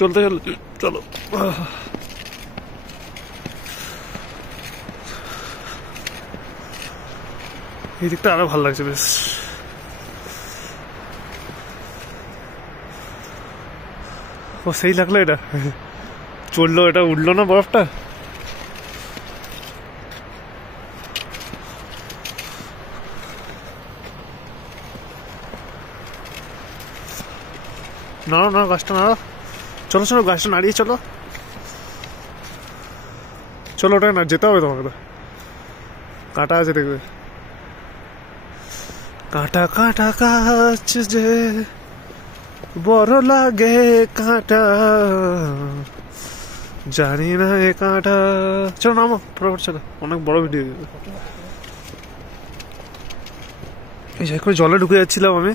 চলতে চলতে চলো। এই দিকটা আরো ভালো লাগছে বেশ। ও সেই লাগলো, এটা চললো, এটা উঠলো না বরফটা। নাড়ো নাড়ো গাছটা নাড়ো, চলো চলো গাছটা নাড়িয়ে চলো চলো। ওটা না যেতে হবে তোমাকে, তো কাঁটা আছে দেখবে। কাঁটা কাঁটা গাছ যে বড় লাগে কাঁটা, জানি না এ কাঁটা। চলো নামো ফটাফট চলো, অনেক বড় ভিডিও। এই করে জলে ঢুকে যাচ্ছিলাম আমি।